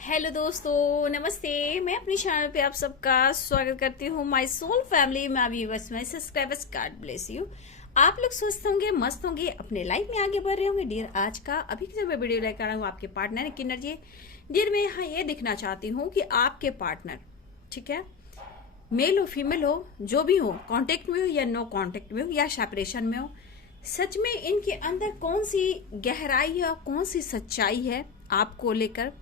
Hello दोस्तों, नमस्ते। मैं अपनी चैनल पे आप सबका स्वागत करती हूँ। माय सोल फैमिली में अभी बस मैं सब्सक्राइबर्स गॉड ब्लेस यू। आप लोग स्वस्थ होंगे, मस्त होंगे, अपने लाइफ में आगे बढ़ रहे होंगे। डियर, आज का अभी की जो मैं वीडियो लेकर आया हूँ आपके पार्टनर की एनर्जी। डियर, मैं यहाँ ये दिखना चाहती हूँ कि आपके पार्टनर, ठीक है, मेल हो फीमेल हो, जो भी हो, कांटेक्ट में हो या नो कांटेक्ट में हो या सेपरेशन में हो, सच में इनके अंदर कौन सी गहराई है, कौन सी सच्चाई है आपको लेकर,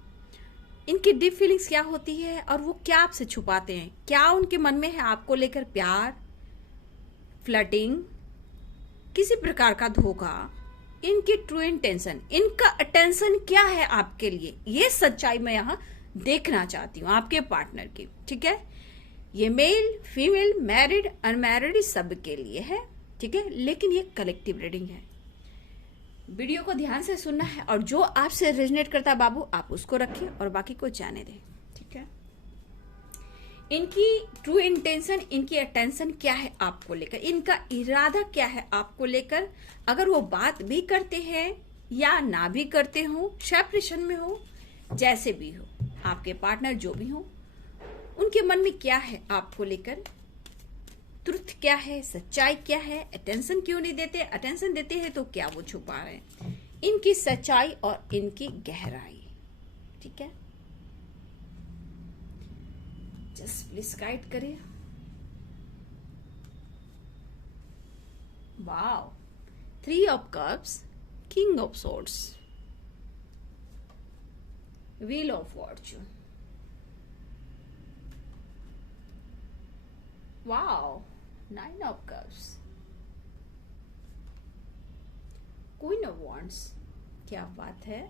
इनकी डीप फीलिंग्स क्या होती है और वो क्या आपसे छुपाते हैं, क्या उनके मन में है आपको लेकर, प्यार, फ्लर्टिंग, किसी प्रकार का धोखा, इनकी ट्रू इंटेंशन, इनका अटेंशन क्या है आपके लिए, ये सच्चाई मैं यहाँ देखना चाहती हूँ आपके पार्टनर की। ठीक है, ये मेल फीमेल मैरिड अनमैरिड सब के लिए है, ठीक है, लेकिन ये कलेक्टिव रीडिंग है। वीडियो को ध्यान से सुनना है और जो आपसे रेजोनेट करता है बाबू आप उसको रखिए और बाकी को जाने दें। ठीक है, इनकी ट्रू इंटेंशन, इनकी अटेंशन क्या है आपको लेकर, इनका इरादा क्या है आपको लेकर, अगर वो बात भी करते हैं या ना भी करते हो, सेपरेशन में हो, जैसे भी हो, आपके पार्टनर जो भी हो, उनके मन में क्या है आपको लेकर, ट्रुथ क्या है, सच्चाई क्या है, अटेंशन क्यों नहीं देते, अटेंशन देते हैं तो क्या वो छुपा रहे हैं, इनकी सच्चाई और इनकी गहराई। ठीक है, जस्ट प्लीज गाइड करिए। Wow, 3 of cups, king of swords, wheel of fortune, wow, 9 of cups, queen of wands, क्या बात है,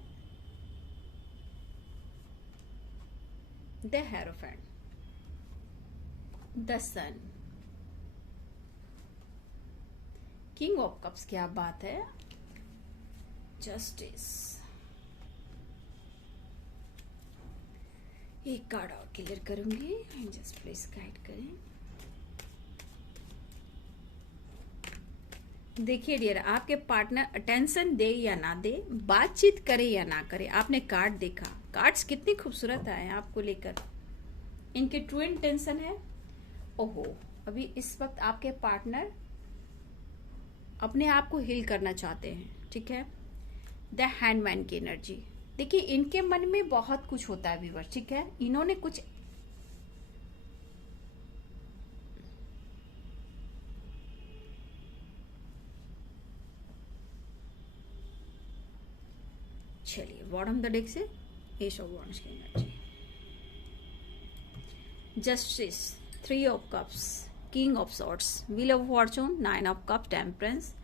the hierophant, the sun, king of cups, क्या बात है, जस्टिस। एक कार्ड और क्लियर करूंगी, जस्ट प्लीज गाइड करें। देखिए डियर, आपके पार्टनर अटेंशन दे या ना दे, बातचीत करे या ना करे, आपने कार्ड देखा, कार्ड्स कितनी खूबसूरत आए हैं आपको लेकर, इनके ट्रू इंटेंशन है। ओहो, अभी इस वक्त आपके पार्टनर अपने आप को हील करना चाहते हैं। ठीक है, द हैंडमैन की एनर्जी, देखिए इनके मन में बहुत कुछ होता है व्यूअर्स। ठीक है, इन्होंने कुछ चलिए बॉटम द डेक से एस ऑफ वॉन्ड्स की एनर्जी, justice, 3 of cups, king of swords, wheel of fortune, 9 of cups, temperance,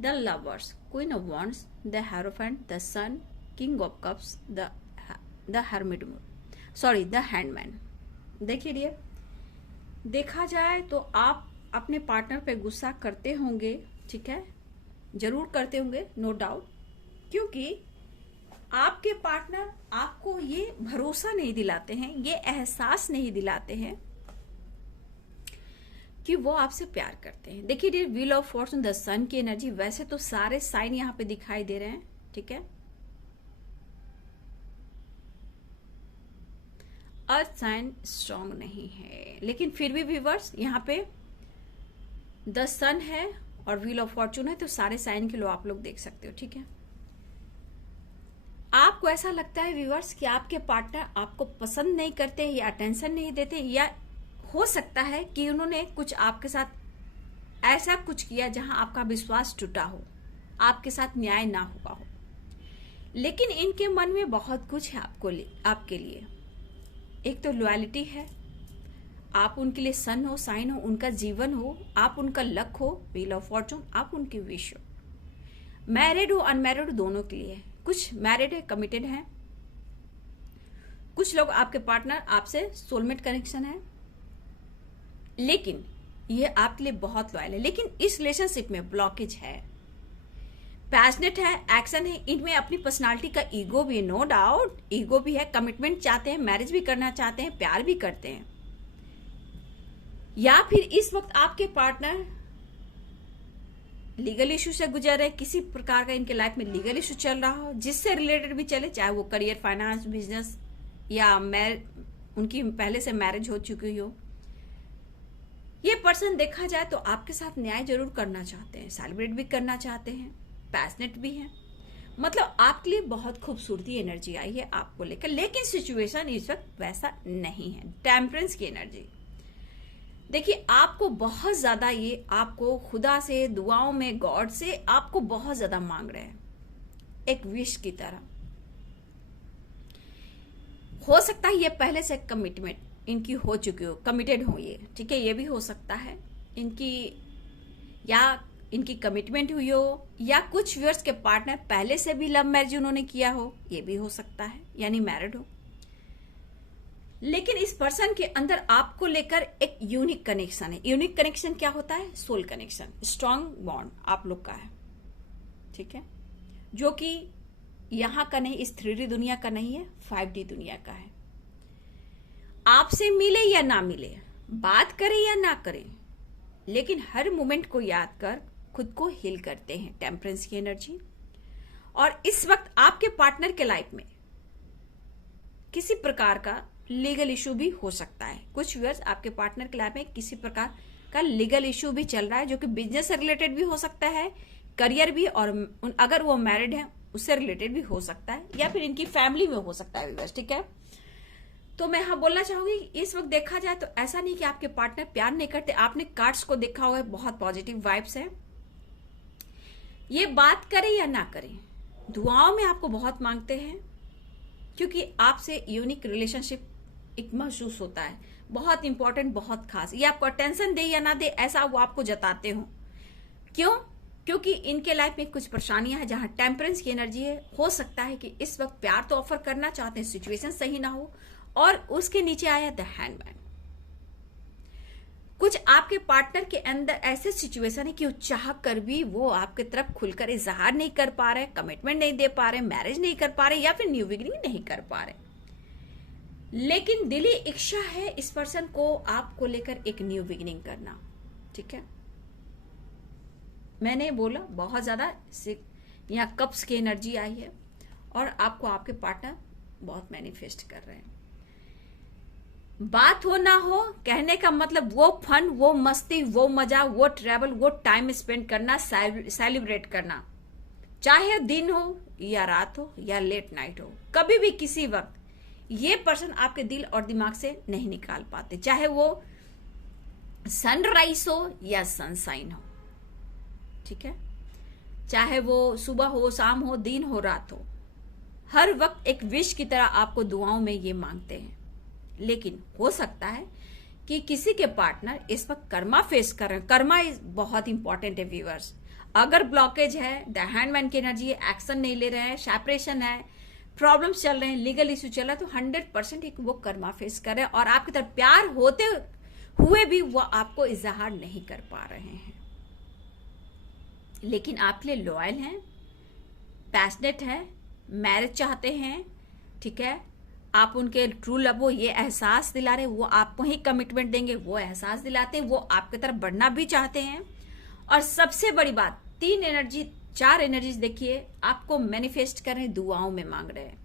the lovers, queen of wands, the hierophant, the sun, king of cups, the hermit, sorry the hangman. देखिए dear, देखा जाए तो आप अपने partner पे गुस्सा करते होंगे, ठीक है, जरूर करते होंगे, नो डाउट, क्योंकि आपके पार्टनर आपको ये भरोसा नहीं दिलाते हैं, ये एहसास नहीं दिलाते हैं कि वो आपसे प्यार करते हैं। देखिए dear, wheel of fortune, the sun की एनर्जी, वैसे तो सारे साइन यहाँ पे दिखाई दे रहे हैं, ठीक है, अर्थ साइन स्ट्रांग नहीं है, लेकिन फिर भी व्यूअर्स यहाँ पे द सन है और व्हील ऑफ फॉर्चून है, तो सारे साइन के लो आप लोग देख सकते हो। ठीक है, आपको ऐसा लगता है व्यूअर्स कि आपके पार्टनर आपको पसंद नहीं करते या अटेंशन नहीं देते, या हो सकता है कि उन्होंने कुछ आपके साथ ऐसा कुछ किया जहां आपका विश्वास टूटा हो, आपके साथ न्याय ना हुआ हो, लेकिन इनके मन में बहुत कुछ है आपके लिए। एक तो लॉयल्टी है, आप उनके लिए सन हो, साइन हो, उनका जीवन हो, आप उनका लक हो, व्हील ऑफ फॉर्चून, आप उनकी विश हो, मैरिड हो अनमैरिड दोनों के लिए, कुछ मैरिड है, कमिटेड है, कुछ लोग आपके पार्टनर आपसे सोलमेट कनेक्शन है, लेकिन ये आपके लिए बहुत लॉयल है, लेकिन इस रिलेशनशिप में ब्लॉकेज है, पैशनेट है, एक्शन है, इनमें अपनी पर्सनालिटी का ईगो भी है, नो डाउट ईगो भी है, कमिटमेंट चाहते हैं, मैरिज भी करना चाहते हैं, प्यार भी करते हैं, या फिर इस वक्त आपके पार्टनर लीगल इशू से गुजर रहे, किसी प्रकार का इनके लाइफ में लीगल इशू चल रहा हो, जिससे रिलेटेड भी चले, चाहे वो करियर, फाइनेंस, बिजनेस, या उनकी पहले से मैरिज हो चुकी हो, ये पर्सन देखा जाए तो आपके साथ न्याय जरूर करना चाहते हैं, सेलिब्रेट भी करना चाहते हैं, पैशनेट भी हैं, मतलब आपके लिए बहुत खूबसूरती एनर्जी आई है आपको लेकर। लेकिन सिचुएशन इस वक्त वैसा नहीं है। टेम्परेंस की एनर्जी देखिए, आपको बहुत ज्यादा, ये आपको खुदा से, दुआओं में, गॉड से आपको बहुत ज्यादा मांग रहे हैं, एक विश की तरह। हो सकता है ये पहले से कमिटमेंट इनकी हो चुकी हो, कमिटेड हो ये, ठीक है, ये भी हो सकता है इनकी, या इनकी कमिटमेंट हुई हो, या कुछ व्यूअर्स के पार्टनर पहले से भी लव मैरिज उन्होंने किया हो, ये भी हो सकता है, यानी मैरिड हो। लेकिन इस पर्सन के अंदर आपको लेकर एक यूनिक कनेक्शन है। यूनिक कनेक्शन क्या होता है? सोल कनेक्शन, स्ट्रांग बॉन्ड आप लोग का है, ठीक है, जो कि यहां का नहीं, इस 3D दुनिया का नहीं है, 5D दुनिया का है। आपसे मिले या ना मिले, बात करें या ना करें, लेकिन हर मोमेंट को याद कर खुद को हील करते हैं, टेम्परेंस की एनर्जी। और इस वक्त आपके पार्टनर के लाइफ में किसी प्रकार का लीगल इशू भी हो सकता है। कुछ व्यूअर्स, आपके पार्टनर के लाइफ में किसी प्रकार का लीगल इशू भी चल रहा है, जो कि बिजनेस से रिलेटेड भी हो सकता है, करियर भी, और अगर वो मैरिड है उससे रिलेटेड भी हो सकता है, या फिर इनकी फैमिली में हो सकता है व्यूअर्स, ठीक है। तो मैं हाँ बोलना चाहूंगी, इस वक्त देखा जाए तो ऐसा नहीं कि आपके पार्टनर प्यार नहीं करते। आपने कार्ड्स को देखा हुआ है, बहुत पॉजिटिव वाइब्स है। ये बात करें या ना करें, दुआओं में आपको बहुत मांगते हैं, क्योंकि आपसे यूनिक रिलेशनशिप एक महसूस होता है, बहुत इंपॉर्टेंट, बहुत खास। ये आपको अटेंशन दे या ना दे, ऐसा वो आपको जताते हो। क्यों? क्योंकि इनके लाइफ में कुछ परेशानियां हैं, जहां टेम्परेंस की एनर्जी है। हो सकता है कि इस वक्त प्यार तो ऑफर करना चाहते हैं, सिचुएशन सही ना हो, और उसके नीचे आया द हैंडमैन। कुछ आपके पार्टनर के अंदर ऐसे सिचुएशन है कि वो चाह कर भी वो आपके तरफ खुलकर इजहार नहीं कर पा रहे, कमिटमेंट नहीं दे पा रहे, मैरिज नहीं कर पा रहे, या फिर न्यू बिगिनिंग नहीं कर पा रहे। लेकिन दिली इच्छा है इस पर्सन को आपको लेकर एक न्यू बिगिनिंग करना, ठीक है। मैंने बोला बहुत ज्यादा यहाँ कप्स की एनर्जी आई है, और आपको आपके पार्टनर बहुत मैनिफेस्ट कर रहे हैं। बात हो ना हो, कहने का मतलब वो फन, वो मस्ती, वो मजा, वो ट्रैवल, वो टाइम स्पेंड करना, सेलिब्रेट करना, चाहे दिन हो या रात हो या लेट नाइट हो, कभी भी किसी वक्त ये पर्सन आपके दिल और दिमाग से नहीं निकाल पाते, चाहे वो सनराइज हो या सनसाइन हो, ठीक है, चाहे वो सुबह हो, शाम हो, दिन हो, रात हो, हर वक्त एक विश की तरह आपको दुआओं में ये मांगते हैं। लेकिन हो सकता है कि किसी के पार्टनर इस वक्त कर्मा फेस कर रहे हैं। कर्मा बहुत इंपॉर्टेंट है व्यूअर्स। अगर ब्लॉकेज है, द हैंडमैन की एनर्जी है, एक्शन नहीं ले रहे हैं, सेपरेशन है, प्रॉब्लम्स चल रहे हैं, लीगल इश्यू चल रहा है, तो 100% वो कर्मा फेस कर रहे हैं, और आपकी तरफ प्यार होते हुए भी वो आपको इजहार नहीं कर पा रहे हैं। लेकिन आपके लिए लॉयल हैं, पैशनेट है, मैरिज चाहते हैं, ठीक है, आप उनके ट्रू लव हो ये एहसास दिला रहे, वो आपको ही कमिटमेंट देंगे, वो एहसास दिलाते हैं, वो आपकी तरफ बढ़ना भी चाहते हैं। और सबसे बड़ी बात, 4 एनर्जीज देखिए आपको मैनिफेस्ट कर रहे हैं, दुआओं में मांग रहे हैं।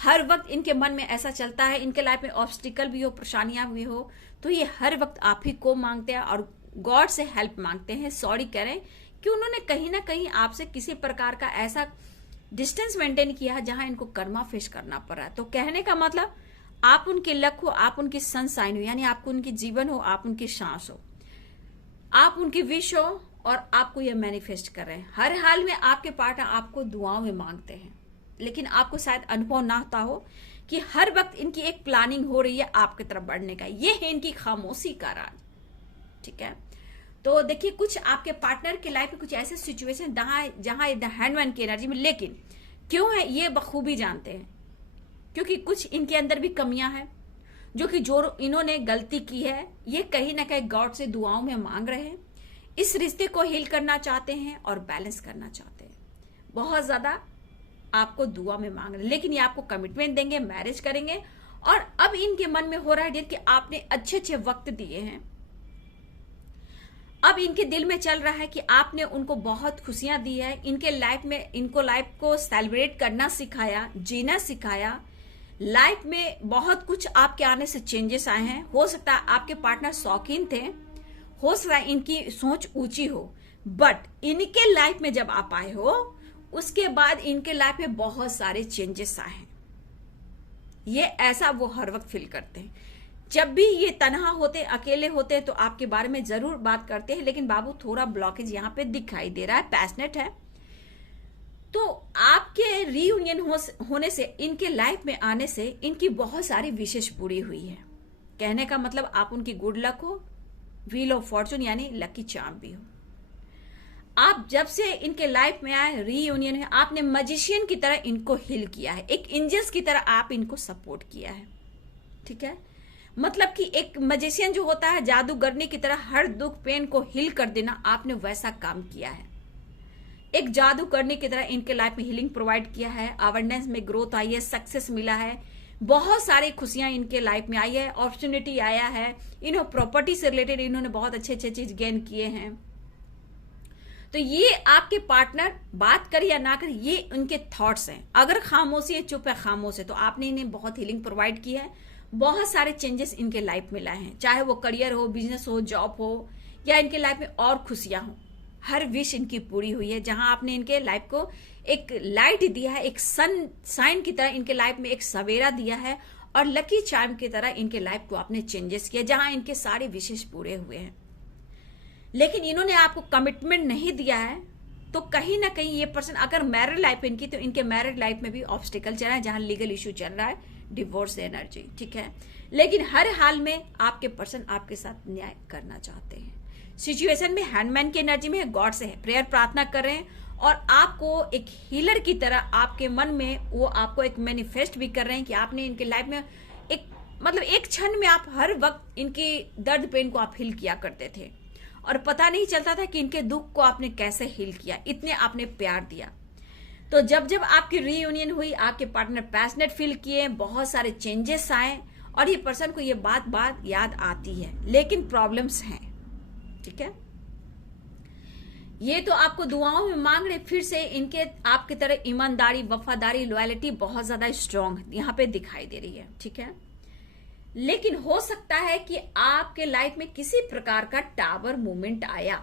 हर वक्त इनके मन में ऐसा चलता है, इनके लाइफ में ऑब्स्टिकल भी हो, परेशानियां भी हो, तो ये हर वक्त आप ही को मांगते हैं और गॉड से हेल्प मांगते हैं। सॉरी करें कि उन्होंने कहीं ना कहीं आपसे किसी प्रकार का ऐसा डिस्टेंस मेंटेन किया जहां इनको कर्मा फेस करना पड़ा। तो कहने का मतलब, आप उनके लक हो, आप उनकी सनसाइन हो, यानी आपको उनकी जीवन हो, आप उनकी सांस हो, आप उनकी विश हो, और आपको यह मैनिफेस्ट कर रहे हैं। हर हाल में आपके पार्टनर आपको दुआओं में मांगते हैं, लेकिन आपको शायद अनुभव ना होता हो कि हर वक्त इनकी एक प्लानिंग हो रही है आपकी तरफ बढ़ने का। ये है इनकी खामोशी का राज, ठीक है। तो देखिए, कुछ आपके पार्टनर के लाइफ में कुछ ऐसे सिचुएशन जहां द हैंडमैन की एनर्जी में, लेकिन क्यों है ये बखूबी जानते हैं, क्योंकि कुछ इनके अंदर भी कमियां हैं, जो इन्होंने गलती की है, ये कहीं ना कहीं गॉड से दुआओं में मांग रहे हैं। इस रिश्ते को हील करना चाहते हैं और बैलेंस करना चाहते हैं, बहुत ज्यादा आपको दुआ में मांग रहे हैं। लेकिन ये आपको कमिटमेंट देंगे, मैरिज करेंगे, और अब इनके मन में हो रहा है कि आपने अच्छे वक्त दिए हैं। अब इनके दिल में चल रहा है कि आपने उनको बहुत खुशियां दी है, इनके लाइफ में, इनको लाइफ को सेलिब्रेट करना सिखाया, जीना सिखाया, लाइफ में बहुत कुछ आपके आने से चेंजेस आए हैं। हो सकता है आपके पार्टनर शौकीन थे, हो सकता है इनकी सोच ऊंची हो, बट इनके लाइफ में जब आप आए हो उसके बाद इनके लाइफ में बहुत सारे चेंजेस आए हैं। ये ऐसा वो हर वक्त फील करते हैं। जब भी ये तनहा होते, अकेले होते तो आपके बारे में जरूर बात करते हैं, लेकिन बाबू थोड़ा ब्लॉकेज यहाँ पे दिखाई दे रहा है, पैशनेट है। तो आपके रीयूनियन होने से, इनके लाइफ में आने से इनकी बहुत सारी विशेष पूरी हुई है। कहने का मतलब आप उनकी गुड लक हो, व्हील ऑफ फॉर्चून यानी लकी चार्म भी हो। आप जब से इनके लाइफ में आए, रीयूनियन है, आपने मैजिशियन की तरह इनको हील किया है, एक एंजल्स की तरह आप इनको सपोर्ट किया है। ठीक है, मतलब कि एक मैजिशियन जो होता है जादूगरनी की तरह हर दुख पेन को हील कर देना, आपने वैसा काम किया है। एक जादू करने की तरह इनके लाइफ में हीलिंग प्रोवाइड किया है, अवेयरनेस में ग्रोथ आई है, सक्सेस मिला है, बहुत सारी खुशियां इनके लाइफ में आई है, अपॉर्चुनिटी आया है, इन्होंने प्रॉपर्टी से रिलेटेड इन्होंने बहुत अच्छे अच्छे चीज गेन किए हैं। तो ये आपके पार्टनर बात करे या ना करे, ये उनके थॉट्स हैं। अगर खामोशी है, चुप है, खामोश है, तो आपने इन्हें बहुत हीलिंग प्रोवाइड की है, बहुत सारे चेंजेस इनके लाइफ में लाए हैं, चाहे वो करियर हो, बिजनेस हो, जॉब हो, या इनके लाइफ में और खुशियां हो। हर विश इनकी पूरी हुई है। जहां आपने इनके लाइफ को एक लाइट दिया है, एक सन साइन की तरह इनके लाइफ में एक सवेरा दिया है, और लकी चार्म की तरह इनके लाइफ को आपने चेंजेस किया, जहां इनके सारे विशेष पूरे हुए हैं। लेकिन इन्होंने आपको कमिटमेंट नहीं दिया है, तो कहीं ना कहीं ये पर्सन, अगर मैरिड लाइफ इनकी, तो इनके मैरिड लाइफ में भी ऑब्स्टिकल चल रहा है, जहां लीगल इश्यू चल रहा है, डिवोर्स एनर्जी। ठीक है, लेकिन हर हाल में आपके पर्सन आपके साथ न्याय करना चाहते हैं। सिचुएशन में हैंडमैन की एनर्जी में, गॉड से है, प्रेयर प्रार्थना कर रहे हैं, और आपको एक हीलर की तरह आपके मन में वो आपको एक मैनिफेस्ट भी कर रहे हैं कि आपने इनके लाइफ में एक, मतलब एक क्षण में आप हर वक्त इनकी दर्द पेन को आप हील किया करते थे, और पता नहीं चलता था कि इनके दुख को आपने कैसे हील किया, इतने आपने प्यार दिया। तो जब जब आपकी रीयूनियन हुई, आपके पार्टनर पैशनेट फील किए, बहुत सारे चेंजेस आए, और ये पर्सन को ये बात बात याद आती है, लेकिन प्रॉब्लम्स हैं। ठीक है, ये तो आपको दुआओं में मांग रहे, फिर से इनके आपकी तरह ईमानदारी, वफादारी, लॉयल्टी बहुत ज्यादा स्ट्रांग यहाँ पे दिखाई दे रही है। ठीक है, लेकिन हो सकता है कि आपके लाइफ में किसी प्रकार का टावर मूवमेंट आया।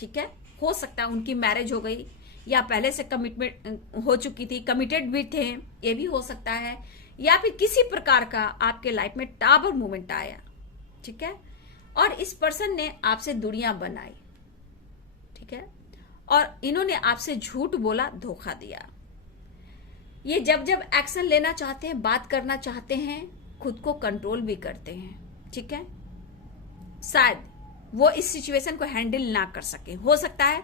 ठीक है, हो सकता है उनकी मैरिज हो गई, या पहले से कमिटमेंट हो चुकी थी, कमिटेड भी थे, ये भी हो सकता है, या फिर किसी प्रकार का आपके लाइफ में टावर मूवमेंट आया। ठीक है, और इस पर्सन ने आपसे दूरियां बनाई। ठीक है, और इन्होंने आपसे झूठ बोला, धोखा दिया। ये जब जब एक्शन लेना चाहते हैं, बात करना चाहते हैं, खुद को कंट्रोल भी करते हैं। ठीक है, शायद वो इस सिचुएशन को हैंडल ना कर सके, हो सकता है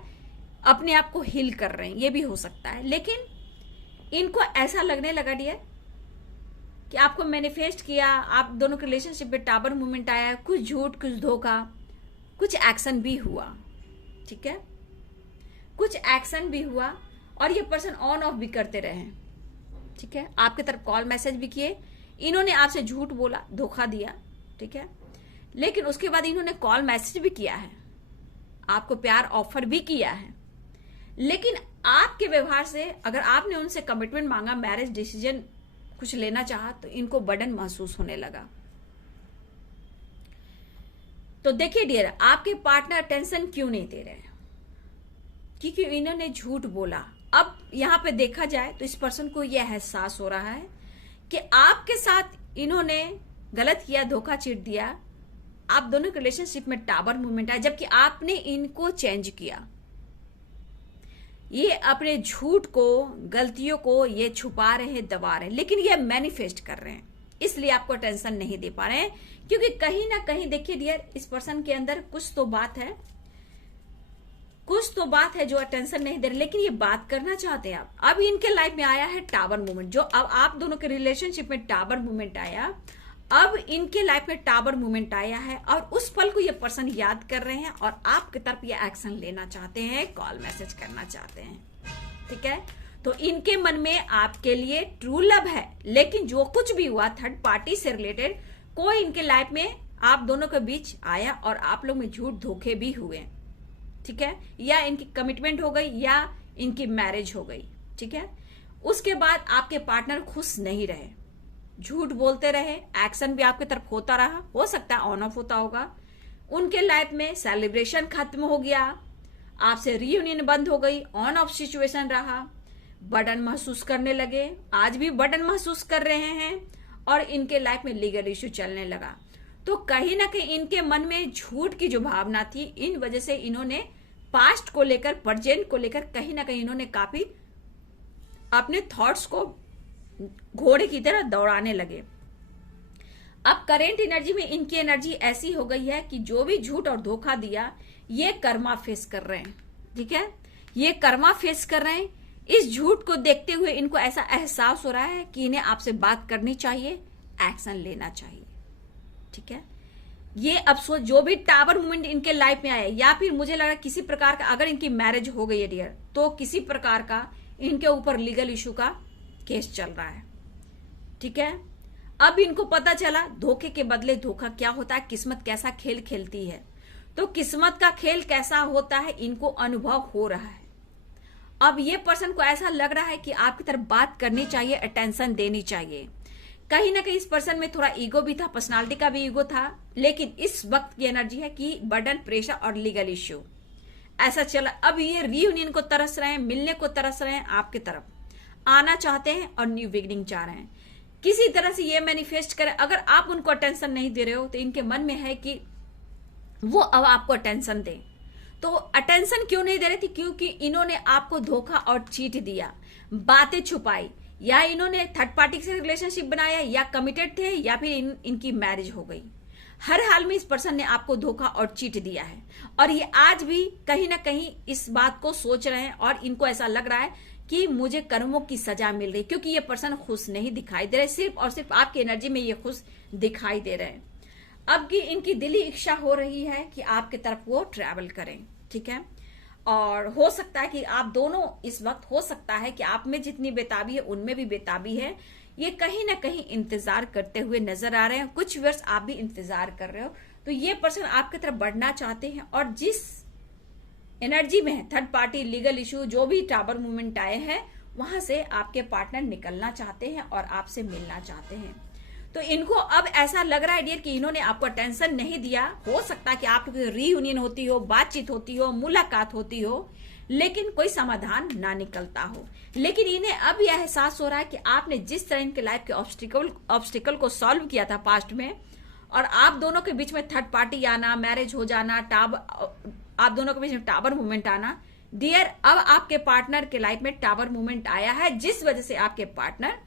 अपने आप को हील कर रहे हैं, ये भी हो सकता है। लेकिन इनको ऐसा लगने लगा डियर कि आपको मैनिफेस्ट किया, आप दोनों के रिलेशनशिप में टावर मूवमेंट आया, कुछ झूठ, कुछ धोखा, कुछ एक्शन भी हुआ। ठीक है, कुछ एक्शन भी हुआ, और ये पर्सन ऑन ऑफ भी करते रहे। ठीक है, आपकी तरफ कॉल मैसेज भी किए, इन्होंने आपसे झूठ बोला, धोखा दिया। ठीक है, लेकिन उसके बाद इन्होंने कॉल मैसेज भी किया है, आपको प्यार ऑफर भी किया है, लेकिन आपके व्यवहार से, अगर आपने उनसे कमिटमेंट मांगा, मैरिज डिसीजन कुछ लेना चाहा, तो इनको बर्डन महसूस होने लगा। तो देखिए डियर, आपके पार्टनर टेंशन क्यों नहीं दे रहे हैं? क्योंकि इन्होंने झूठ बोला। अब यहां पे देखा जाए तो इस पर्सन को यह एहसास हो रहा है कि आपके साथ इन्होंने गलत किया, धोखा चिट दिया, आप दोनों के रिलेशनशिप में टावर मूवमेंट आया, जबकि आपने इनको चेंज किया। ये अपने झूठ को, गलतियों को ये छुपा रहे हैं, दबा रहे हैं, लेकिन ये मैनिफेस्ट कर रहे हैं, इसलिए आपको टेंशन नहीं दे पा रहे हैं। क्योंकि कहीं ना कहीं देखिए डियर, इस पर्सन के अंदर कुछ तो बात है, कुछ तो बात है जो टेंशन नहीं दे रहे, लेकिन ये बात करना चाहते हैं आप। अब इनके लाइफ में आया है टावर मूवमेंट, जो अब आप दोनों के रिलेशनशिप में टावर मूवमेंट आया, अब इनके लाइफ में टावर मूवमेंट आया है, और उस पल को ये पर्सन याद कर रहे हैं, और आपकी तरफ ये एक्शन लेना चाहते हैं, कॉल मैसेज करना चाहते हैं। ठीक है, तो इनके मन में आपके लिए ट्रू लव है, लेकिन जो कुछ भी हुआ थर्ड पार्टी से रिलेटेड, कोई इनके लाइफ में आप दोनों के बीच आया, और आप लोग में झूठ धोखे भी हुए। ठीक है, या इनकी कमिटमेंट हो गई, या इनकी मैरिज हो गई। ठीक है, उसके बाद आपके पार्टनर खुश नहीं रहे, झूठ बोलते रहे, एक्शन भी आपकी तरफ होता रहा, हो सकता है ऑन ऑफ होता होगा। उनके लाइफ में सेलिब्रेशन खत्म हो गया, आपसे रीयूनियन बंद हो गई, ऑन ऑफ सिचुएशन रहा, बर्डन महसूस करने लगे, आज भी बर्डन महसूस कर रहे हैं, और इनके लाइफ में लीगल इश्यू चलने लगा। तो कहीं ना कहीं इनके मन में झूठ की जो भावना थी, इन वजह से इन्होंने पास्ट को लेकर, प्रेजेंट को लेकर कहीं ना कहीं इन्होंने काफी अपने थॉट्स को घोड़े की तरह दौड़ाने लगे। अब करेंट एनर्जी में इनकी एनर्जी ऐसी हो गई है कि जो भी झूठ और धोखा दिया, ये कर्मा फेस कर रहे हैं। ठीक है, ये कर्मा फेस कर रहे हैं। इस झूठ को देखते हुए इनको ऐसा एहसास हो रहा है कि इन्हें आपसे बात करनी चाहिए, एक्शन लेना चाहिए। ठीक है, ये अब सोच, जो भी टावर मूवमेंट इनके लाइफ में आया, या फिर मुझे लग रहा है किसी प्रकार का, अगर इनकी मैरिज हो गई है डियर, तो किसी प्रकार का इनके ऊपर लीगल इशू का केस चल रहा है। ठीक है, अब इनको पता चला धोखे के बदले धोखा क्या होता है, किस्मत कैसा खेल खेलती है। तो किस्मत का खेल कैसा होता है इनको अनुभव हो रहा है। अब ये पर्सन को ऐसा लग रहा है कि आपकी तरफ बात करनी चाहिए, अटेंशन देनी चाहिए। कहीं ना कहीं इस पर्सन में थोड़ा ईगो भी था, पर्सनालिटी का भी ईगो था, लेकिन इस वक्त की एनर्जी है कि बर्डन, प्रेशर और लीगल इश्यू ऐसा चला। अब ये रीयूनियन को तरस रहे हैं, मिलने को तरस रहे हैं, आपकी तरफ आना चाहते हैं और न्यू बिगिनिंग चाह रहे हैं। किसी तरह से ये मैनिफेस्ट करें। अगर आप उनको अटेंशन नहीं दे रहे हो तो इनके मन में है कि वो अब आपको अटेंशन दें। तो अटेंशन क्यों नहीं दे रही थी? क्योंकि इन्होंने आपको धोखा और चीट दिया, बातें छुपाई, या इन्होंने थर्ड पार्टी से रिलेशनशिप बनाया, या कमिटेड थे, या फिर इनकी मैरिज हो गई। हर हाल में इस पर्सन ने आपको धोखा और चीट दिया है, और ये आज भी कहीं ना कहीं इस बात को सोच रहे हैं, और इनको ऐसा लग रहा है कि मुझे कर्मों की सजा मिल रही, क्योंकि ये पर्सन खुश नहीं दिखाई दे रहे, सिर्फ और सिर्फ आपकी एनर्जी में ये खुश दिखाई दे रहे हैं। अब की इनकी दिली इच्छा हो रही है कि आपके तरफ वो ट्रैवल करें। ठीक है, और हो सकता है कि आप दोनों इस वक्त, हो सकता है कि आप में जितनी बेताबी है उनमें भी बेताबी है। ये कहीं ना कहीं इंतजार करते हुए नजर आ रहे हैं। कुछ वर्ष आप भी इंतजार कर रहे हो। तो ये पर्सन आपकी तरफ बढ़ना चाहते हैं, और जिस एनर्जी में है, थर्ड पार्टी, लीगल इशू, जो भी टावर मूवमेंट आए हैं, वहां से आपके पार्टनर निकलना चाहते हैं और आपसे मिलना चाहते हैं। तो इनको अब ऐसा लग रहा है डियर कि इन्होंने आपको अटेंशन नहीं दिया। हो सकता है कि आपकी रीयूनियन होती हो, बातचीत होती हो, मुलाकात होती हो, लेकिन कोई समाधान ना निकलता हो। लेकिन इन्हें अब यह एहसास हो रहा है कि आपने जिस तरह इनके लाइफ के ऑब्स्टिकल को सॉल्व किया था पास्ट में, और आप दोनों के बीच में थर्ड पार्टी आना, मैरिज हो जाना, आप दोनों के बीच में टावर मूवमेंट आना, डियर अब आपके पार्टनर के लाइफ में टावर मूवमेंट आया है, जिस वजह से आपके पार्टनर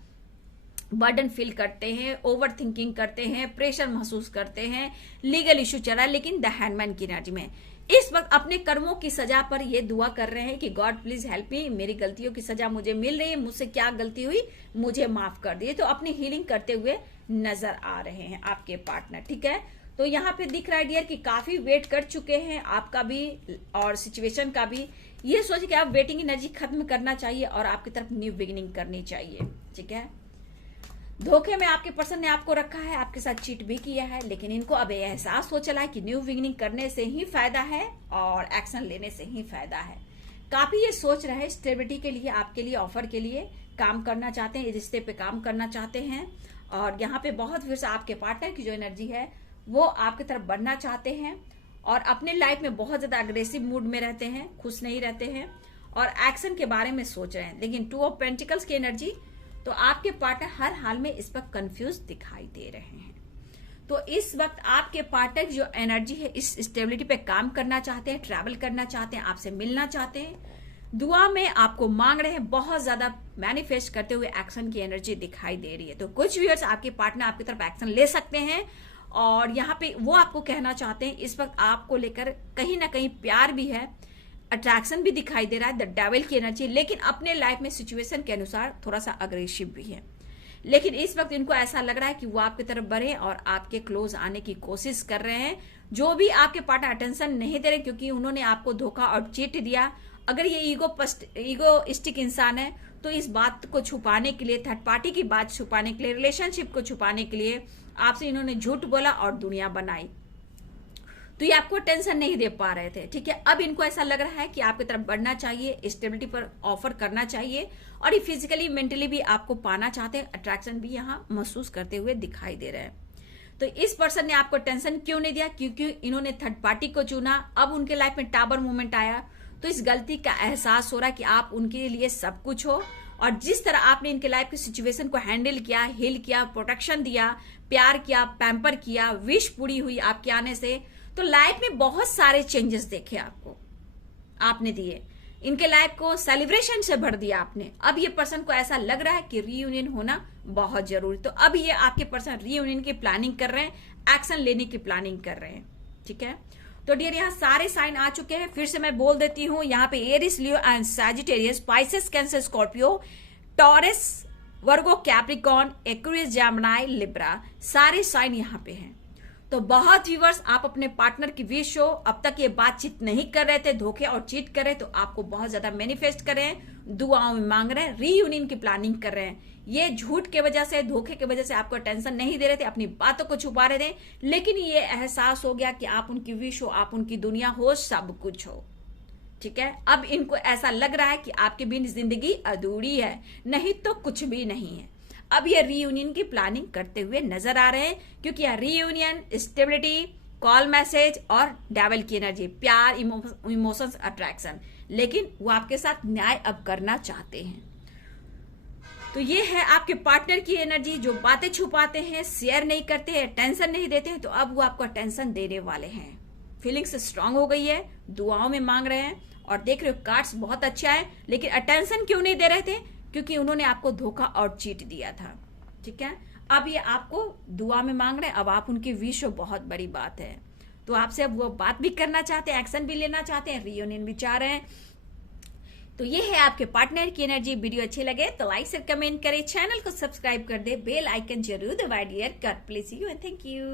बर्डन फील करते हैं, ओवर थिंकिंग करते हैं, प्रेशर महसूस करते हैं, लीगल इश्यू चल रहा है। लेकिन द हैंडमैन की एनर्जी में इस वक्त अपने कर्मों की सजा पर ये दुआ कर रहे हैं कि गॉड प्लीज हेल्प मी, मेरी गलतियों की सजा मुझे मिल रही है, मुझसे क्या गलती हुई मुझे माफ कर दिए। तो अपनी हीलिंग करते हुए नजर आ रहे हैं आपके पार्टनर। ठीक है, तो यहाँ पे दिख रहा है डियर कि काफी वेट कर चुके हैं, आपका भी और सिचुएशन का भी। ये सोच कि आप वेटिंग एनर्जी खत्म करना चाहिए और आपकी तरफ न्यू बिगिनिंग करनी चाहिए। ठीक है, धोखे में आपके पर्सन ने आपको रखा है, आपके साथ चीट भी किया है, लेकिन इनको अब एहसास हो चला है कि न्यू बिगिनिंग करने से ही फायदा है और एक्शन लेने से ही फायदा है। काफी ये सोच रहे हैं स्टेबिलिटी के लिए, आपके लिए, ऑफर के लिए काम करना चाहते हैं, रिश्ते पे काम करना चाहते हैं। और यहाँ पे बहुत फिर से आपके पार्टनर की जो एनर्जी है वो आपकी तरफ बढ़ना चाहते हैं, और अपने लाइफ में बहुत ज्यादा अग्रेसिव मूड में रहते हैं, खुश नहीं रहते हैं, और एक्शन के बारे में सोच रहे हैं। लेकिन 2 ऑफ पेंटिकल्स की एनर्जी, तो आपके पार्टनर हर हाल में इस वक्त कंफ्यूज दिखाई दे रहे हैं। तो इस वक्त आपके पार्टनर जो एनर्जी है, इस स्टेबिलिटी पे काम करना चाहते हैं, ट्रैवल करना चाहते हैं, आपसे मिलना चाहते हैं, दुआ में आपको मांग रहे हैं, बहुत ज्यादा मैनिफेस्ट करते हुए एक्शन की एनर्जी दिखाई दे रही है। तो कुछ व्यूअर्स आपके पार्टनर आपकी तरफ एक्शन ले सकते हैं, और यहाँ पे वो आपको कहना चाहते हैं इस वक्त आपको लेकर कहीं ना कहीं प्यार भी है, अट्रैक्शन भी दिखाई दे रहा है, द डेविल की एनर्जी, लेकिन अपने लाइफ में सिचुएशन के अनुसार थोड़ा सा अग्रेसिव भी है। लेकिन इस वक्त इनको ऐसा लग रहा है कि वो आपकी तरफ बढ़े और आपके क्लोज आने की कोशिश कर रहे हैं। जो भी आपके पार्टनर अटेंशन नहीं दे रहे क्योंकि उन्होंने आपको धोखा और चीट दिया। अगर ये ईगोइस्टिक इंसान है तो इस बात को छुपाने के लिए, थर्ड पार्टी की बात छुपाने के लिए, रिलेशनशिप को छुपाने के लिए आपसे इन्होंने झूठ बोला और दुनिया बनाई। तो ये आपको टेंशन नहीं दे पा रहे थे, ठीक है। अब इनको ऐसा लग रहा है कि आपकी तरफ बढ़ना चाहिए, स्टेबिलिटी पर ऑफर करना चाहिए, और ये फिजिकली मेंटली भी आपको पाना चाहते हैं, अट्रैक्शन भी यहाँ महसूस करते हुए दिखाई दे रहे हैं। तो इस पर्सन ने आपको टेंशन क्यों नहीं दिया? क्योंकि इन्होंने थर्ड पार्टी को चुना। अब उनके लाइफ में टावर मूवमेंट आया, तो इस गलती का एहसास हो रहा है कि आप उनके लिए सब कुछ हो, और जिस तरह आपने इनके लाइफ की सिचुएशन को हैंडल किया, हील किया, प्रोटेक्शन दिया, प्यार किया, पैम्पर किया, विश पूरी हुई आपके आने से, तो लाइफ में बहुत सारे चेंजेस देखे आपने दिए, इनके लाइफ को सेलिब्रेशन से भर दिया आपने। अब ये पर्सन को ऐसा लग रहा है कि रीयूनियन होना बहुत जरूरी, तो अब ये आपके पर्सन रीयूनियन की प्लानिंग कर रहे हैं, एक्शन लेने की प्लानिंग कर रहे हैं, ठीक है। तो डियर यहाँ सारे साइन आ चुके हैं, फिर से मैं बोल देती हूँ। यहाँ पे Aries, Leo and Sagittarius, Pisces, Cancer, Scorpio, Taurus, Virgo, Capricorn, Aquarius, Gemini, Libra, सारे साइन यहाँ पे हैं। तो बहुत व्यूअर्स, आप अपने पार्टनर की विश हो, अब तक ये बातचीत नहीं कर रहे थे, धोखे और चीट कर रहे, तो आपको बहुत ज्यादा मैनिफेस्ट कर रहे हैं, दुआओं में मांग रहे हैं, रीयूनियन की प्लानिंग कर रहे हैं। ये झूठ के वजह से, धोखे के वजह से आपको टेंशन नहीं दे रहे थे, अपनी बातों को छुपा रहे थे, लेकिन ये एहसास हो गया कि आप उनकी विश हो, आप उनकी दुनिया हो, सब कुछ हो, ठीक है। अब इनको ऐसा लग रहा है कि आपके बिन जिंदगी अधूरी है, नहीं तो कुछ भी नहीं है। अब ये रीयूनियन की प्लानिंग करते हुए नजर आ रहे हैं, क्योंकि यह रीयूनियन, स्टेबिलिटी, कॉल मैसेज और डेविल की एनर्जी, प्यार, इमोशंस, अट्रैक्शन, लेकिन वो आपके साथ न्याय अब करना चाहते हैं। तो ये है आपके पार्टनर की एनर्जी, जो बातें छुपाते हैं, शेयर नहीं करते हैं, टेंशन नहीं देते हैं, तो अब वो आपको टेंशन देने वाले हैं। फीलिंग्स स्ट्रांग हो गई है, दुआओं में मांग रहे हैं, और देख रहे हो कार्ड्स बहुत अच्छा है, लेकिन अटेंशन क्यों नहीं दे रहे थे? क्योंकि उन्होंने आपको धोखा और चीट दिया था, ठीक है। अब ये आपको दुआ में मांग रहे हैं, अब आप उनकी विश हो, बहुत बड़ी बात है। तो आपसे अब वो बात भी करना चाहते हैं, एक्शन भी लेना चाहते हैं, रीयूनियन भी चाह रहे हैं। तो ये है आपके पार्टनर की एनर्जी। वीडियो अच्छे लगे तो लाइक से कमेंट करें, चैनल को सब्सक्राइब कर दे, बेल आइकन जरूर दबाइए। God bless you and thank you.